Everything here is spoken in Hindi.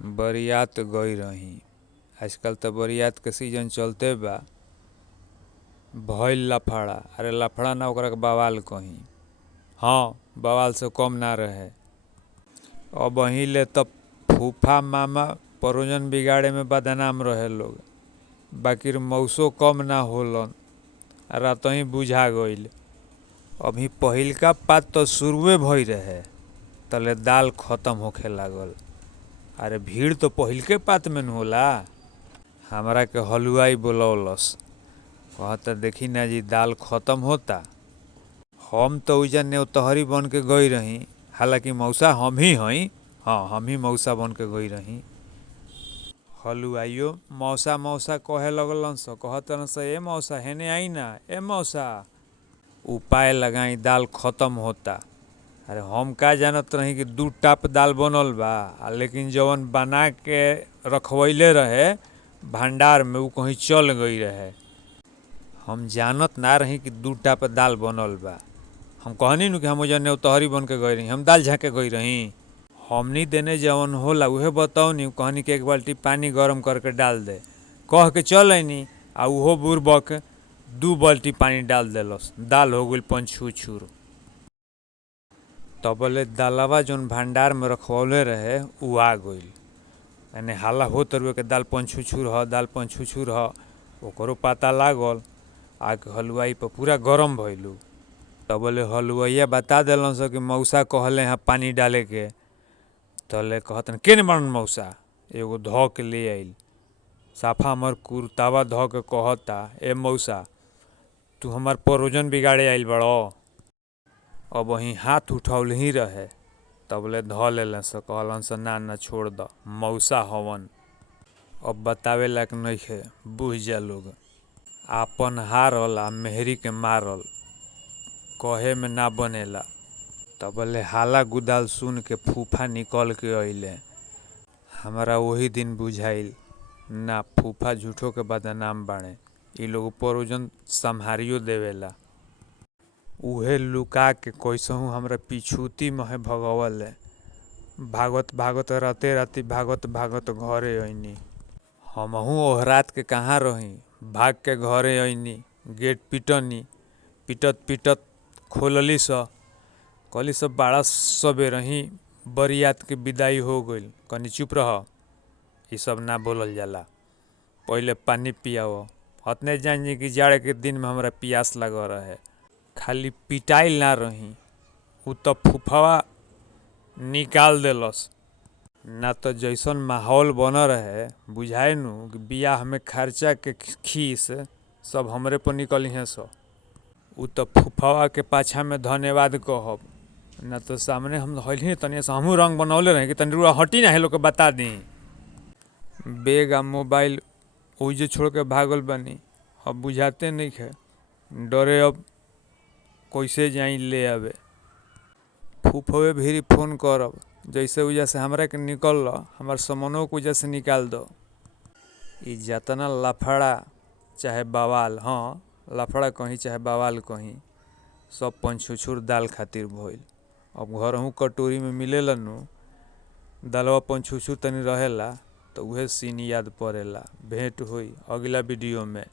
बरियात गई रही। आजकल तो बरियात के सीजन चलते बा। भइल लफड़ा, अरे लफड़ा ना ओकरा के बवाल कही। हाँ, बवाल से कम ना रहे। अब ले तब फूफा मामा परोजन बिगाड़े में बदनाम रहे लोग, बाकी मौसो कम ना होलन। रात ही बुझा गईल। अभी पहिलका पात तो शुरुए भई रहे, तले दाल खत्म होखे लागल। अरे भीड़ तो पहिलके पात में न होला। हमरा के हलुआई बोलौलस, कहता देखी ना जी दाल खत्म होता। हम तो उजा नेवतहरी बन के गई रही, हालांकि मौसा हम ही हई। हाँ, हम ही मौसा बन के गई रही। हलुआइयो मौसा मौसा कहे लगलन स, कहतन स ए मौसा हेने आई ना, ए मौसा उपाय लगाई दाल खत्म होता। अरे हम का जानत रही कि 2 टाप दाल बनल बा, लेकिन जवन बना के रखवैले रहे भंडार में उ कहीं चल गई रहे। हम जानत ना रही कि 2 टाप दाल बनल बा। हम कहनी नु कि हम ओजा नेवतहरी बन के गई रही, हम दाल झाँके गई रही। हमनी देने जवन होला उहे बताओनी। कहनी कि 1 बाल्टी पानी गरम करके डाल दे, कह के चल आईनी आ उहो बुरबक 2 बाल्टी पानी डाल देलस। दाल हो गई पंचुछुर। तबले दालवा जौन भंडार में रखवले रहे उ आ गईल। यानी हाला होत रुए के दाल पंचुछुर ह, दाल पंचुछुर ह। ओकरो पता लागल, आके हलुआई पर पूरा गरम भइलू। तबले हलुआइया बता देलन स कि मौसा कहले हैं पानी डाले के। तले कहतन केने बनन मौसा, एगो ध के ले आइल। साफा हमर कुर्तावा ध के कहता, ए मौसा तू हमार परोजन बिगाड़े आइल बड़ो। अब वहीं हाथ उठौल ही रहे, तबले ध लेलन स, कहलन स ना ना छोड़ द, मौसा हवन। अब बतावे लायक नइखे, बुझ जा लोग। आपन हारल आ मेहरी के मारल कहे में ना बनेला। तबले हाला गुदाल सुन के फूफा निकल के अइले। हमारा वही दिन बुझाइल ना फूफा झूठो के बदनाम बाड़े, इ लोग परोजन संभारियो देवेला। उहे लुका के कैसहू हमरा पिछुती महे भगवले। भागत भागत राते राती भागत भागत घरे अइनी। हमहू ओह रात के कहाँ रही, भाग के घरे अइनी। गेट पिटनी, पिटत पिटत खोलली स, कहली स बड़ा सबेरही बरियात के विदाई हो गईल। कनी चुप रह, इ सब ना बोलल जाला, पहिले पानी पियाओ। हतने जानी कि जाड़े के दिन में हमरा प्यास लग रहे। खाली पिटाइल ना रही, उ तो फूफावा निकाल देलस। ना तो जैसन माहौल बन रहे बुझाए नु कि बियाह में खर्चा के खीस सब हमरे पर निकली हैं सो। उ तो फूफावा के पाछा में धन्यवाद कहब। ना तो सामने हम हइली तनी से हमहू रंग बनौले रही कि तनी रुआ हटी ना है लोग के बता दी। बेग आ मोबाइल ओइजे छोड़ के भागल बानी। अब बुझाते नहीं है, डरे अब कैसे जाई ले आवे। फूफवे भी फोन करब, जैसे उजा से हमरा के निकल लो, हमार सामानों को उजा से निकाल दो। इ जतना लफड़ा चाहे बवाल, हाँ लफड़ा कहीं चाहे बवाल कहीं, सब पंचुछुर दाल खातिर भइल। अब घरहू कटोरी में मिलेला नु, दालवा पंचुछुर तनी रहेला तो उहे सीन याद पड़ेला। भेंट होई अगला वीडियो में।